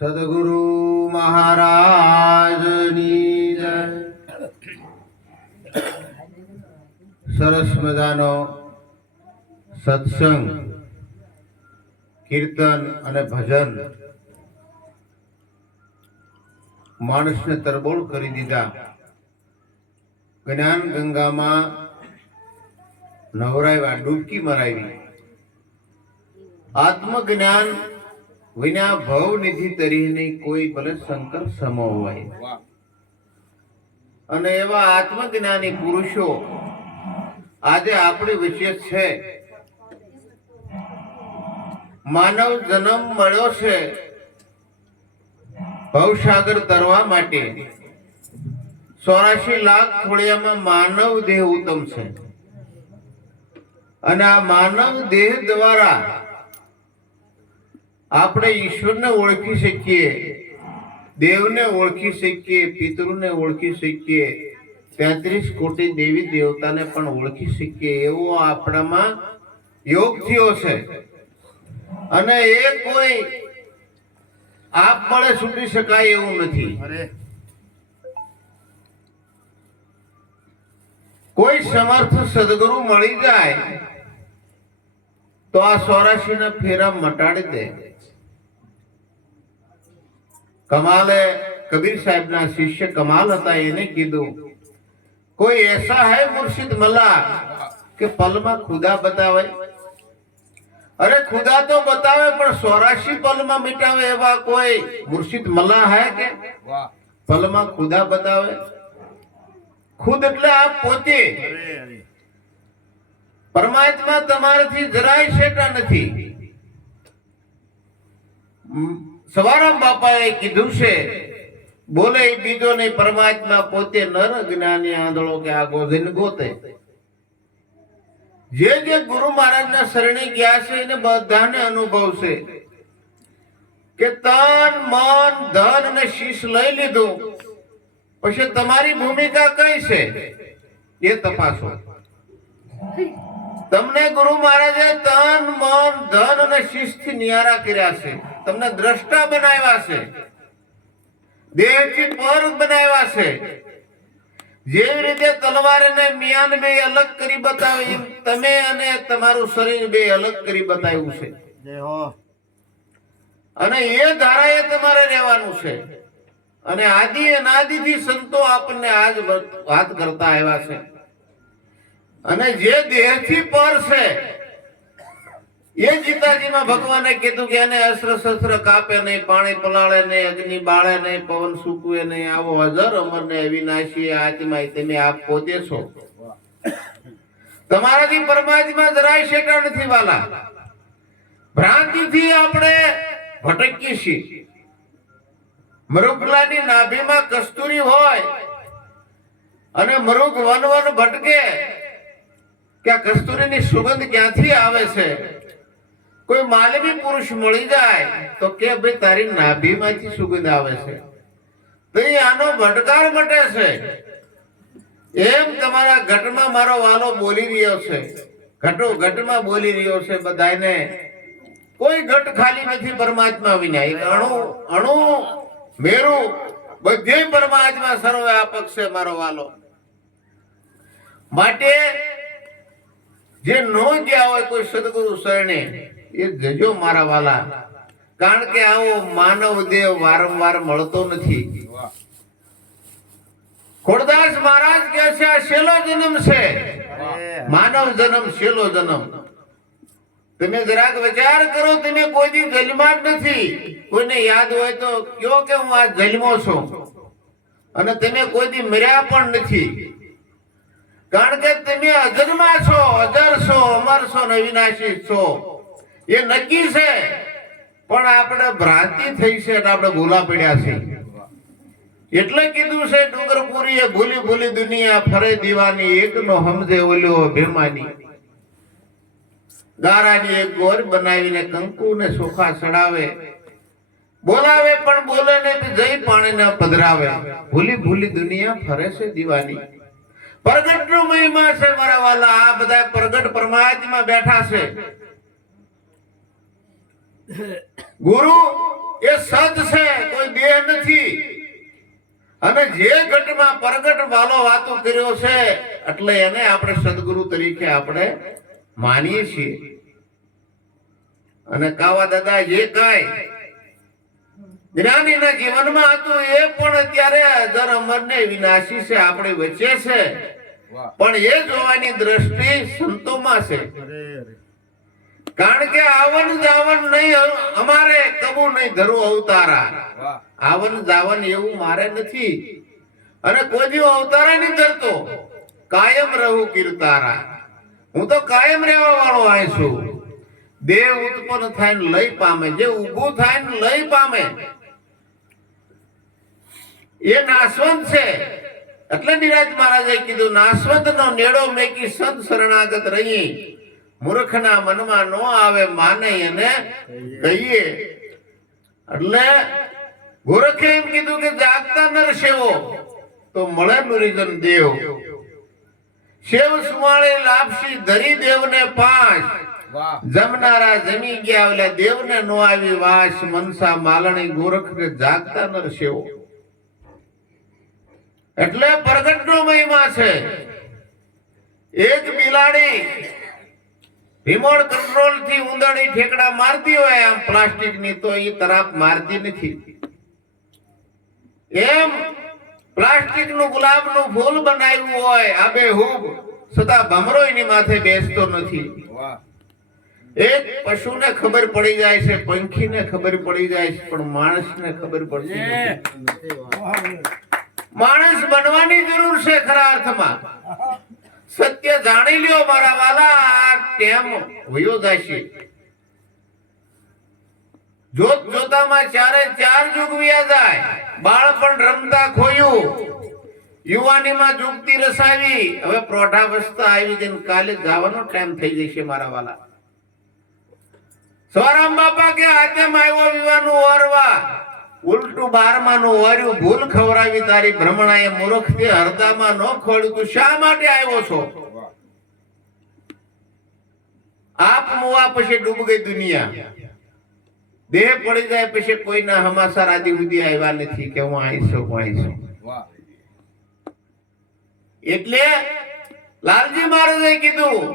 સદગુરુ મહારાજની સરસ મજાનો સત્સંગ, કીર્તન અને ભજન માણસને તરબોળ કરી દીધા. જ્ઞાન ગંગામાં નવરાવ્યા ડૂબકી મરાવી આત્મજ્ઞાન વિના ભવ નિધિ તરીને કોઈ ભલે સંકલ્પ સમો હોય. અને એવા આત્મજ્ઞાની પુરુષો આજે આપણી વિશે છે. માનવ જન્મ મળ્યો છે ભવસાગર તરવા માટે. ચોરાશી લાખ થોડિયામાં માનવ દેહ ઉત્તમ છે. અને આ માનવ દેહ દ્વારા આપણે ઈશ્વરને ઓળખી શકીએ દેવને ઓળખી શકીએ પિતૃને ઓળખી શકીએ તેત્રીસ કોટી દેવી દેવતાને પણ ઓળખી શકીએ એવો આપણામાં યોગ થયો છે. અને એ કોઈ આપ મળે છૂટી શકાય એવું નથી. કોઈ સમર્થ સદગુરુ મળી જાય તો આ ચોરાશી ના ફેરા મટાડી દે. કમાલે કબીર સાહેબ ના શિષ્ય કમાલ હતા એને કીધું કોઈ એસા હૈ મુર્શિદ મલ્લા કે પલમાં ખુદા બતાવે અરે ખુદા તો બતાવે પણ ચોરાશી પલમાં મિટાવે એવા કોઈ મુર્શિદ મલ્લા હૈ કે પલમાં ખુદા બતાવે ખુદ એટલે આપ પોતે પરમાત્મા તમારાથી જરાય શેટા નથી. મ, સવારામ બાપાએ કીધું છે, બોલે બીજો નહીં પરમાત્મા પોતે નર જ્ઞાની આંધળો કે આ ગોધીન ગોતે. જે જે ગુરુ મહારાજના શરણે ગયા છે એને બધાને અનુભવ છે કે તન, મન, ધન અને શીશ લઈ લીધું. પછી તમારી ભૂમિકા કઈ છે? એ તપાસો. તમને ગુરુ મહારાજે તન મન ધન અને શિસ્તથી નિયારા કર્યા છે. તમને દ્રષ્ટા બનાવ્યા છે. દેહથી પર બનાવ્યા છે. જેવી રીતે તલવાર અને મિયાન બે અલગ કરી બતાવી તમે અને તમારું શરીર બે અલગ કરી બતાવ્યું છે. અને એ ધારાએ તમારે રહેવાનું છે. અને આદિ અનાદિથી સંતો આપણને આજ વાત કરતા આવ્યા છે. અને જે દેહથી પર છે, એ ગીતાજીમાં ભગવાને કીધું કે એને અસ્ત્ર શસ્ત્ર કાપે નહીં, પાણી પલાળે નહીં, અગ્નિ બાળે નહીં, પવન સૂકવે નહીં, આવો અજર અમર ને અવિનાશી આત્મા તમે આપ પોતે છો તમારાથી પરમાત્મા જરાય શેકા નથી, વાલા. ભ્રાંતિથી આપણે ભટકીએ છીએ. મૃગલાની નાભીમાં કસ્તુરી હોય અને મૃગ વન વન ભટકે કે આ કસ્તુરીની સુગંધ ક્યાંથી આવે છે? કોઈ માલવી પુરુષ મળી જાય તો કે ભાઈ, તારી નાભીમાંથી સુગંધ આવે છે. તો આનો ભટકાર મટે છે. એમ તમારા ઘટમાં મારો વાલો બોલી રહ્યો છે. ઘટો ઘટમાં બોલી રહ્યો છે બધાને કોઈ ઘટ ખાલી નથી પરમાત્મા વિના. એક અણુ અણુ, મેરુ, બધે પરમાત્મા સર્વવ્યાપક છે મારો વાલો. માટે જે નો ગયા હોય કોઈ સદગુરુ શરણે, એ જજો મારા વાલા. કારણ કે આવો માનવ દેહ વારંવાર મળતો નથી. ખોડદાસ મહારાજ કહે છે, આ છેલ્લો જન્મ છે. માનવ જન્મ છેલ્લો જન્મ. તમે જરાક વિચાર કરો, તમે કોઈ દી જન્મા જ નથી. કોઈને યાદ હોય તો કયો કે હું આ જન્મો છું. અને તમે કોઈ દી મર્યા પણ નથી. કારણ કે તમે અજન્મા છો, અજર છો, અમર અવિનાશી છો. એ નક્કી છે. પણ આપણે ભ્રાંતિ થઈ છે આપણે ભૂલા પડ્યા છે. એટલે કીધું છે ડુંગરપુરી એ ભૂલી ભૂલી દુનિયા ફરે દીવાની. એક નો સમજે ઓલ્યો ભેમાની ગારાની એક ગોર બનાવીને કંકુ ને સોખા ચડાવે. બોલાવે પણ બોલે ને જઈ પાણી ને પધરાવે. ભૂલી ભૂલી દુનિયા ફરે છે દીવાની. પ્રગટ નો મહિમા છે મારા વાલા. આ બધા પ્રગટ પરમાત્મા બેઠા છે. ગુરુ, એ સત છે, કોઈ દેહ નથી. અને જે ઘટમાં પ્રગટ વાલો વાતો કર્યો છે, એટલે એને આપણે સદગુરુ તરીકે આપણે માનીએ છીએ. અને કાવા દાદા જે કાંઈ જ્ઞાનીના જીવનમાં હતું એ પણ અત્યારે અજર અમર ને વિનાશી છે આપણી વચ્ચે છે. પણ એ જોવાની દ્રષ્ટિ સંતોમાં છે. કારણ કે આવન જાવન નહીં અમારે કબુ નહીં ધરું અવતારા. આવન જાવન એવું મારે નથી. અને કોઈ અવતારા નહીં ધરતો કાયમ રહું કીર્તારા. હું તો કાયમ રહેવા વાળો આય છું. દેહ ઉત્પન્ન થાય ને લય પામે. જે ઊભું થાય ને લય પામે એ નાશવંત છે. એટલે નિરાજ મહારાજે કીધું નાશવંત નો નેડો મેકી સંત શરણાગત રહી. મૂર્ખના મનમાં નો આવે માને એને કહીએ. એટલે ગોરખે એમ કીધું કે જાગતા નર સેવો તો મળે મુરીજન દેવ. શેવ સુમાળે લાપસી ધરી દેવને પાંચ જમનારા જમી ગયા ઓલા દેવને નો આવી વાસ. મનસા માલણી ગોરખ ને જાગતા નર સેવો. એટલે પ્રગટનો મહિમા છે. એક બિલાડી રિમોટ કંટ્રોલથી ઉંદરડી ઠેકડા મારતી હોય એમ પ્લાસ્ટિકની તો એ તરફ મારતી નથી. એમ પ્લાસ્ટિકનું ગુલાબનું ફૂલ બનાવ્યું હોય આબે હુબ છતાં ભમરો એની માથે બેસતો નથી. એક એક પશુને ખબર પડી જાય છે પંખીને ખબર પડી જાય છે પણ માણસને ખબર પડતી નથી. માણસ બનવાની જરૂર છે ખરા અર્થમાં. સત્ય જાણી લ્યો મારા વાલા ટેમ વયો જશે જોત જોતામાં ચારે ચાર જુગવ્યા જાય. બાળપણ રમતા ખોયું. યુવાનીમાં જુગતી રસાવી. હવે પ્રૌઢાવસ્થા આવી જઈને કાલે જવાનો ટાઈમ થઈ જશે મારા વાલા. સ્વરામ બાપા કે આતેમ આવ્યો વિવાનું ઓરવા. ઉલટું બારમાનું વર્યું ભૂલ ખવરાવી તારી ભ્રમણાએ મૂર્ખ તે હરદામાં ન ખોલ્યું તું શા માટે આવ્યો છો? આપ મુવા પછી ડૂબ ગઈ દુનિયા. દેહ પડી જાય પછી કોઈના હમાસા રાજી સુધી આવ્યા નથી કે હું આવીશ હું આવીશ એટલે લાલજી મહારાજે કીધું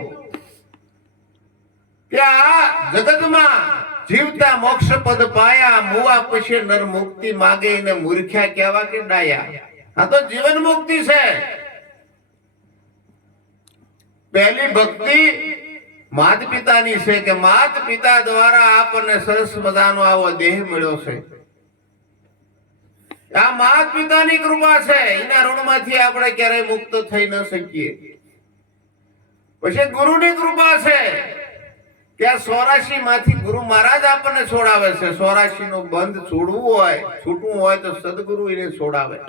કે આ જગતમાં જીવતા મોક્ષ પદ પાયા, મુવા પછી નર મુક્તિ માગે ને મૂર્ખ્યા કહેવા કે ડાયા. આ તો જીવન મુક્તિ છે. પહેલી ભક્તિ માત પિતાની છે કે માત પિતા દ્વારા આપણને સરસ મજાનો આવો દેહ મળ્યો છે. આ માત પિતાની કૃપા છે. એના ઋણમાંથી આપણે ક્યારેય મુક્ત થઈ ન શકીએ. પછી ગુરુની કૃપા છે. કે સોરાશી માંથી ગુરુ મહારાજ આપણને છોડાવે છે. સોરાશી નું બંધ છોડવું હોય, છૂટવું હોય તો સદગુરુ એને છોડાવે.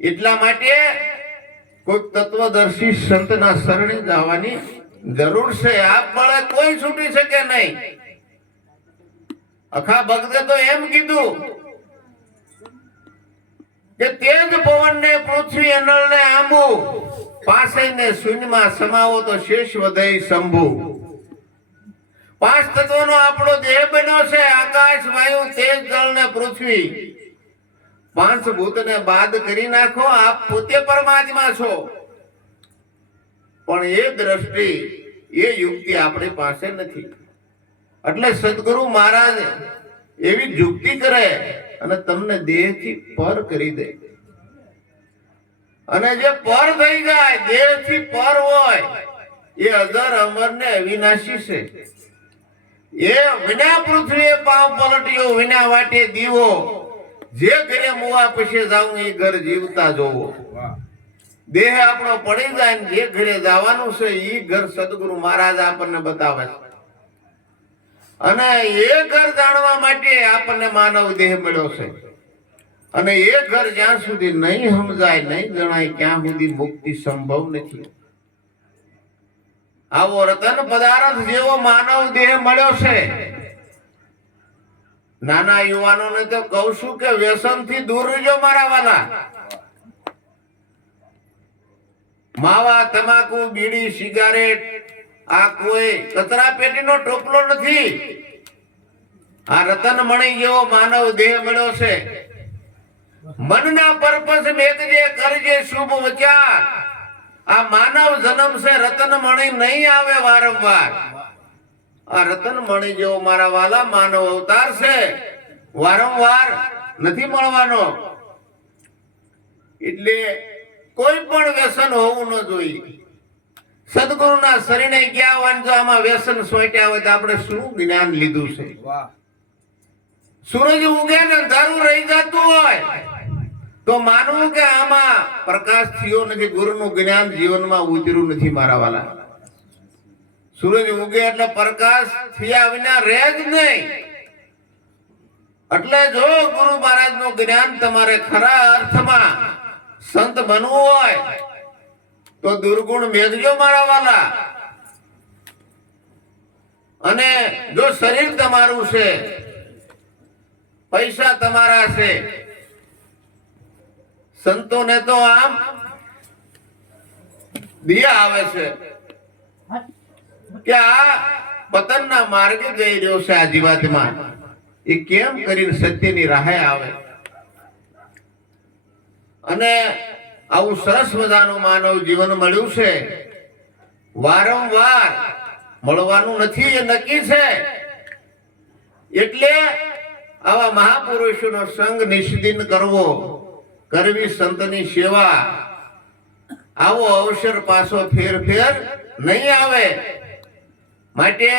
એટલા માટે કોઈ તત્વદર્શી સંતના શરણે જવાની જરૂર છે. આપ મળે કોઈ છૂટી શકે નહીં. અખા ભક્તે તો એમ કીધું કે તેજ પવનને પૃથ્વી અનળને આંબુ. પાસેને શૂન્યમાં સમાવો તો શેષ વધે શંભુ. પાંચ તત્વોનો આપણો દેહ બન્યો છે, આકાશ, વાયુ, તેજ, જળ ને પૃથ્વી. પાંચ ભૂતને બાદ કરી નાખો, આપ પોતે પરમાત્મા છો. પણ એ દ્રષ્ટિ, એ યુક્તિ આપણી પાસે નથી. એટલે સદગુરુ મહારાજ એવી યુક્તિ કરે અને તમને દેહથી પર કરી દે. અને જે પર થઈ જાય દેહથી પર હોય એ અગર અમર ને અવિનાશી છે. એ વિના પૃથ્વીએ પાવ પલટ્યો વિના વાટે દીવો જે ઘરે મુવા પછી જાઉં એ ઘર જીવતા જોવો. દેહ આપણો પડી જાય ને જે ઘરે જવાનું છે એ ઘર સદગુરુ મહારાજ આપણને બતાવે છે. અને એ ઘર જાણવા માટે આપણને માનવ દેહ મળ્યો છે. અને એ ઘર જ્યાં સુધી નહીં સમજાય, નહીં જણાય, ત્યાં સુધી મુક્તિ સંભવ નથી. આવો રતન પદાર્થ જેવો માનવ દેહ મળ્યો છે. નાના યુવાનોને તો કહું છું કે વ્યસનથી દૂર રહેજો મારા વાલા. માવા, તમાકુ, બીડી, સિગારેટ આ કોઈ કચરા પેટીનો ટોપલો નથી. આ રતન મણી જેવો માનવ દેહ મળ્યો છે. મનના પર્પસ મેઘજે કરજે શુભ વિચાર. આ માનવ જન્મ છે, રતન મણી નહીં આવે વારંવાર. આ રતન મણી જેવો મારા વાલા માનવ અવતાર છે. વારંવાર નથી મળવાનો. એટલે કોઈ પણ વ્યસન હોવું ન જોઈએ. સદગુરુના શરીરે ગયા હોય જો આમાં વ્યસન સોટ્યા હોય તો આપણે શું જ્ઞાન લીધું છે? સૂરજ ઉગે ને ધારું રહી જતું હોય. તો માનવું કે આમાં પ્રકાશ થયો નથી ગુરુનું જ્ઞાન જીવનમાં ઉતર્યું નથી મારા વાલા. સૂરજ ઉગે એટલે પ્રકાશ થયા વિના રહે જ નહીં. એટલે જો ગુરુ મહારાજનું જ્ઞાન તમારે ખરા અર્થમાં સંત બનવું હોય તો દુર્ગુણ મેઘજો મારા વાલા. અને જો શરીર તમારું છે, પૈસા તમારા છે, સંતોને તો આમ દિયા આવે છે. કે આ પતનના માર્ગે જઈ રહ્યો છે આ જીવાતમાં એ કેમ કરીને સત્યની રાહે આવે? અને આવું સરસ મજાનું માનવ જીવન મળ્યું છે. વારંવાર મળવાનું નથી એ નક્કી છે. એટલે આવા મહાપુરુષોનો સંગ નિષ્દિન કરવો, કરવી સંતની સેવા. આવો અવસર પાછો ફેર ફેર નહીં આવે. માટે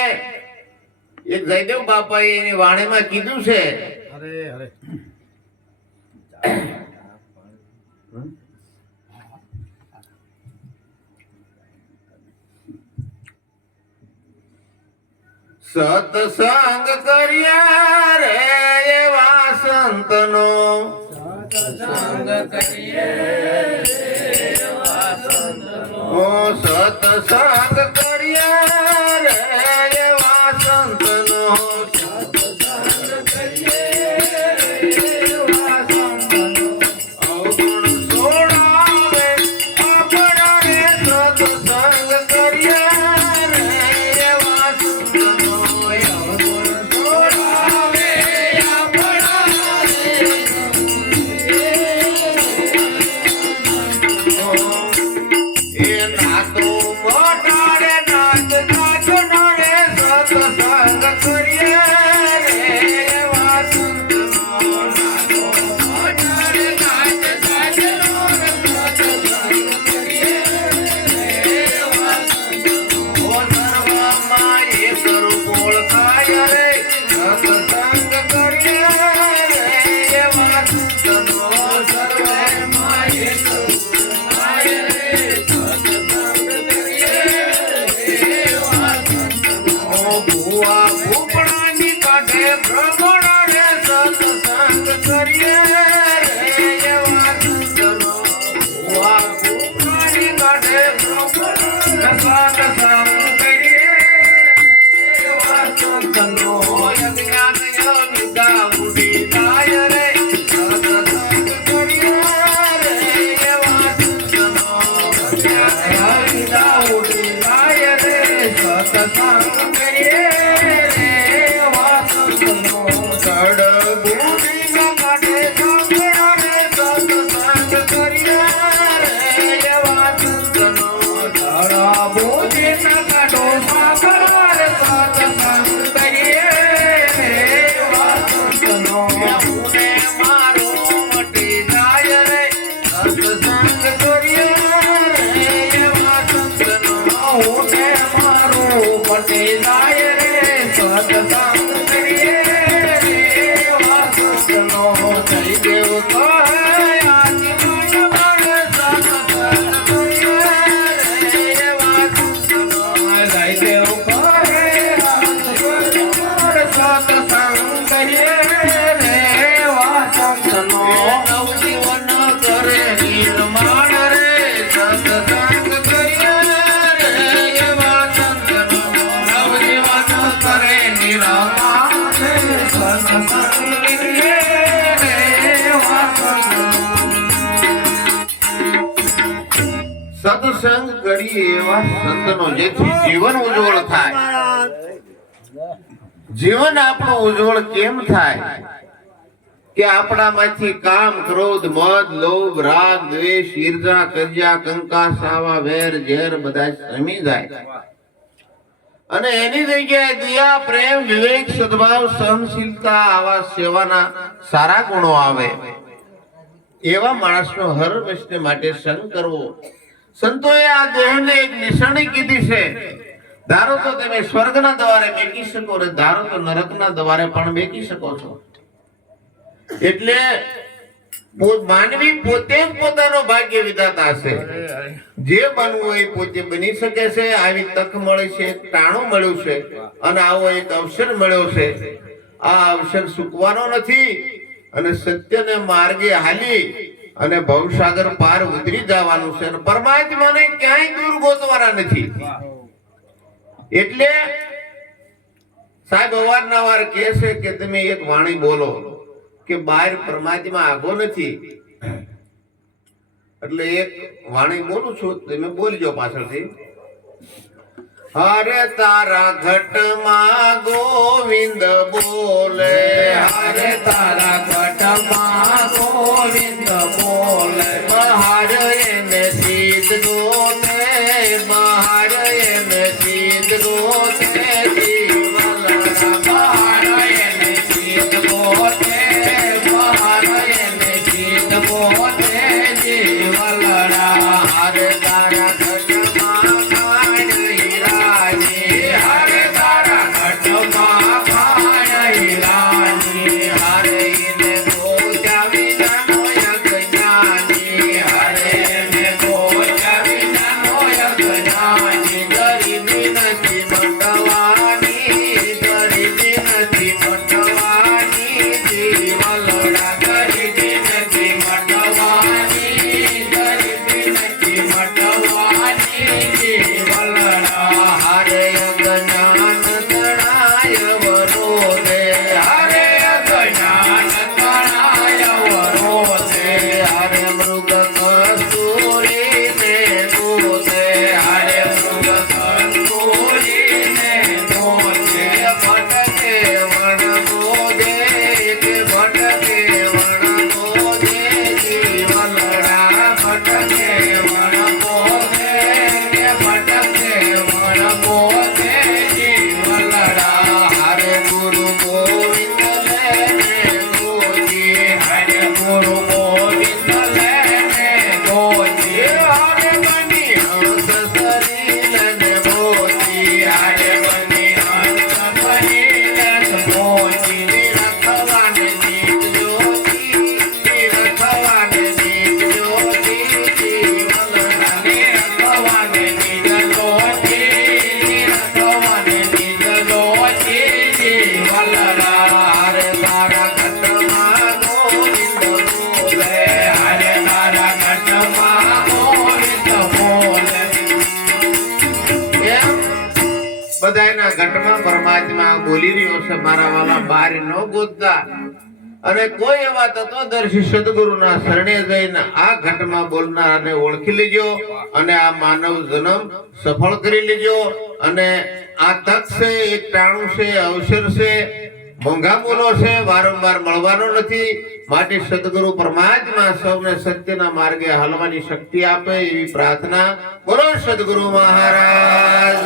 એક જયદેવ બાપાએ એની વાણીમાં કીધું છે. અરે અરે. સત્સંગ કર્યા રે એવા સંતનો. સતસંગ કરીએ સતસંગ કર્યા રે મટી જાય રે. સત્સંગ કરીએ એવા સંતનો, જેથી જીવન ઉજ્જવળ થાય. જીવન આપણું ઉજ્જવળ કેમ થાય? કે આપણામાંથી કામ, ક્રોધ, મદ, લોભ, રાગ, દ્વેષ, ઈર્ષા કજ્યા કંકા સાવા વેર, ઝેર બધા સમી જાય. અને એની જગ્યાએ દયા, પ્રેમ, વિવેક, સદભાવ, સહનશીલતા, આવા સેવાના સારા ગુણો આવે. એવા માણસનો હર વૈષ્ણવ માટે સંગ કરવો સંતોએ આ દેહને એક નિશાની કીધી છે. ધારો તો તમે સ્વર્ગના દ્વારે મેકી શકો ને ધારો તો નરકના દ્વારે પણ મેકી શકો છો. એટલે માનવી પોતે પોતાનો ભાગ્ય વિધાતા છે જે બનવું હોય પોતે બની શકે છે. આવી તક મળી છે ટાણું મળ્યું છે અને આવો એક અવસર મળ્યો છે. આ અવસર ચૂકવાનો નથી અને સત્યને માર્ગે હાલી અને ભવસાગર પાર ઉતરી જવાનું છે પરમાત્માને ક્યાંય દૂર ગોતવાના નથી. એટલે સાહેબ અવારનવાર કહે છે કે તમે એક વાણી બોલો કે બહાર પરમાત્મા આગો નથી. એટલે એક વાણી બોલું છું, તમે બોલજો પાછળથી. હરે તારા ઘટમાં ગોવિંદ બોલે. હર તારા ઘટમાં ગોવિંદ બોલે. બહાર એને સીધ ગોતે બહાર એને સીધ ગોતે બહાર એને સીધ ગોતે. બધાયના ઘટમાં પરમાત્મા બોલી રહ્યો છે મારા વાલા બાર નો ગોતતા. અને કોઈ એવા તત્વદર્શી સદગુરુના શરણે જઈને આ ઘટમાં બોલનારાને ઓળખી લેજો અને આ માનવ જન્મ સફળ કરી લેજો અને આ તક છે, એક ટાણું છે, અવસર છે મોંઘા બોલો છે, વારંવાર મળવાનો નથી. માટે સદગુરુ પરમાત્મા સૌને સત્યના માર્ગે હાલવાની શક્તિ આપે એવી પ્રાર્થના. બોલો સદગુરુ મહારાજ